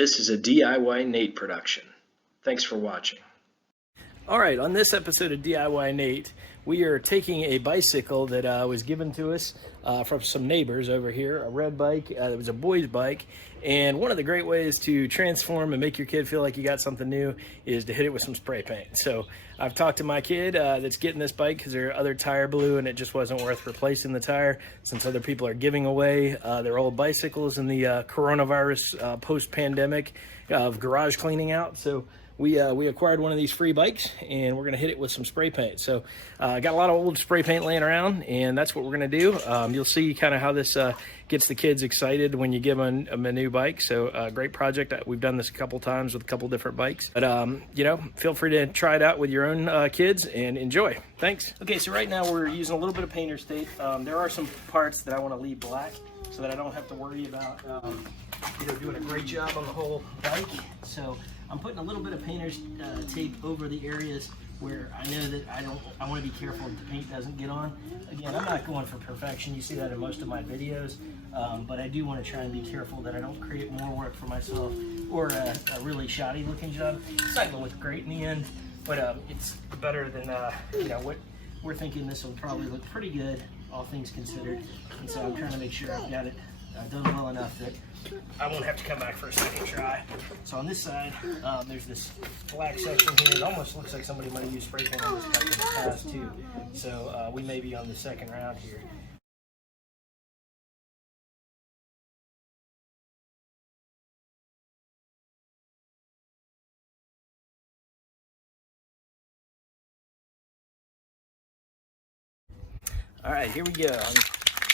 This is a DIYNate production. Thanks for watching. All right, on this episode of DIYNate, we are taking a bicycle that was given to us from some neighbors over here, a red bike. It was a boy's bike, and one of the great ways to transform and make your kid feel like you got something new is to hit it with some spray paint. So I've talked to my kid that's getting this bike because their other tire blew and it just wasn't worth replacing the tire since other people are giving away their old bicycles in the coronavirus post-pandemic of garage cleaning out. So we acquired one of these free bikes and we're going to hit it with some spray paint. So I got a lot of old spray paint laying around and that's what we're going to do. You'll see kind of how this gets the kids excited when you give them a new bike. So great project. We've done this a couple times with a couple different bikes. But, you know, feel free to try it out with your own kids and enjoy. Thanks. Okay, so right now we're using a little bit of painter's tape. There are some parts that I want to leave black so that I don't have to worry about doing a great job on the whole bike. So I'm putting a little bit of painter's tape over the areas where I know that I want to be careful that the paint doesn't get on. Again, I'm not going for perfection. You see that in most of my videos, but I do want to try and be careful that I don't create more work for myself or a really shoddy looking job. It's not going to look great in the end, but it's better than, what we're thinking. This will probably look pretty good, all things considered. And so I'm trying to make sure I've got it done well enough that I won't have to come back for a second try. So on this side, there's this black section here. It almost looks like somebody might have used spray paint on this bike in the past too. So we may be on the second round here. All right, here we go.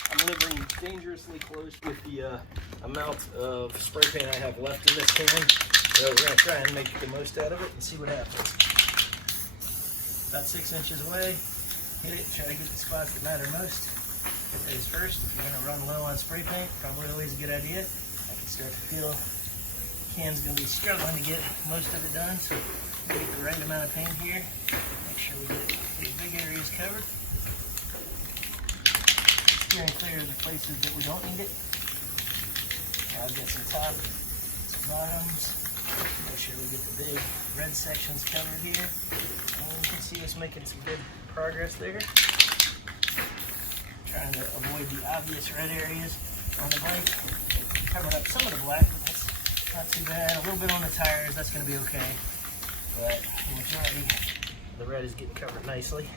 I'm delivering dangerously close with the amount of spray paint I have left in this can. So we're going to try and make the most out of it and see what happens. About 6 inches away. Hit it, try to get the spots that matter most. Face first, if you're going to run low on spray paint, probably always a good idea. I can start to feel the can's going to be struggling to get most of it done. So get the right amount of paint here. Make sure we get these big areas covered. And clear the places that we don't need it. I'll get some top, some bottoms. Make sure we get the big red sections covered here. And you can see us making some good progress there. Trying to avoid the obvious red areas on the bike. Covering up some of the black, but that's not too bad. A little bit on the tires, that's going to be okay. But the majority of the red is getting covered nicely.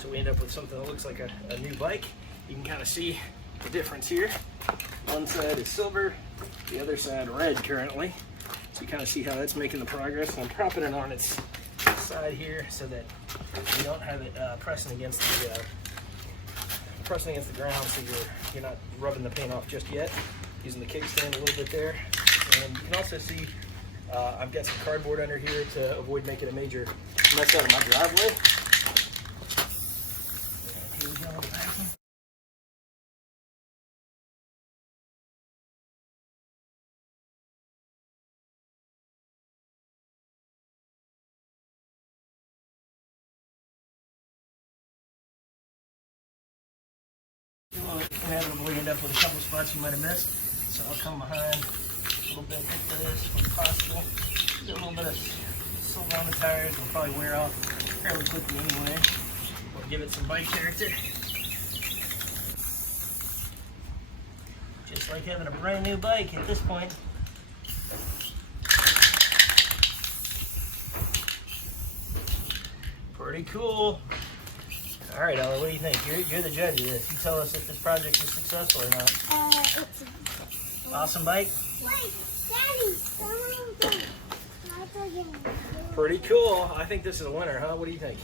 So we end up with something that looks like a new bike. You can kind of see the difference here. One side is silver, the other side red currently. So you kind of see how that's making the progress. And I'm propping it on its side here so that you don't have it pressing against the ground, so you're not rubbing the paint off just yet. Using the kickstand a little bit there. And you can also see I've got some cardboard under here to avoid making a major mess out of my driveway. And here we go with the backing. You can inevitably end up with a couple spots you might have missed. So I'll come behind a little bit, hit this when possible. Do a little bit of silver on the tires. It'll probably wear off fairly quickly anyway. We'll give it some bike character. Just like having a brand new bike at this point. Pretty cool. All right, Ella, what do you think? You're the judge of this. You tell us if this project is successful or not. It's awesome bike? Wait, Daddy, pretty cool. I think this is a winner, huh? What do you think?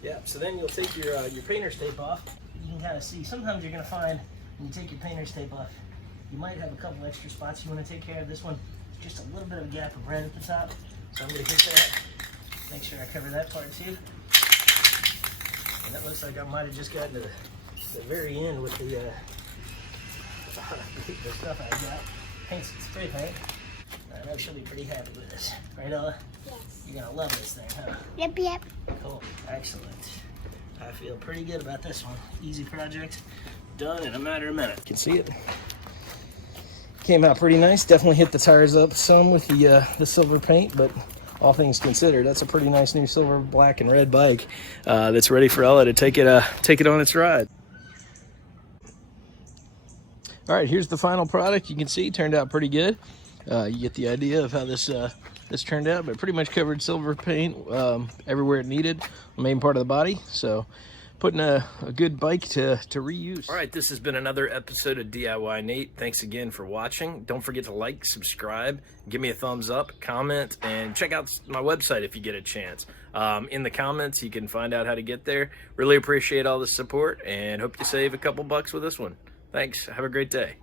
Yeah, so then you'll take your painter's tape off. You can kind of see, sometimes you're going to find when you take your painter's tape off, you might have a couple extra spots you want to take care of. This one, just a little bit of a gap of red at the top. So I'm going to hit that. Make sure I cover that part too. And that looks like I might have just gotten to the very end with the stuff I got. Paint some spray paint. I know she'll be pretty happy with this. Right, Ella? Yes. You're gonna love this thing, huh? Yep. Cool. Excellent. I feel pretty good about this one. Easy project. Done in a matter of minutes. You can see it. Came out pretty nice. Definitely hit the tires up some with the silver paint, but all things considered, that's a pretty nice new silver, black, and red bike that's ready for Ella to take it on its ride. All right, here's the final product. You can see it turned out pretty good. You get the idea of how this turned out, but pretty much covered silver paint everywhere it needed, the main part of the body. So putting a good bike to reuse. All right, this has been another episode of DIYNate. Thanks again for watching. Don't forget to like, subscribe, give me a thumbs up, comment, and check out my website if you get a chance. In the comments, you can find out how to get there. Really appreciate all the support and hope you save a couple bucks with this one. Thanks. Have a great day.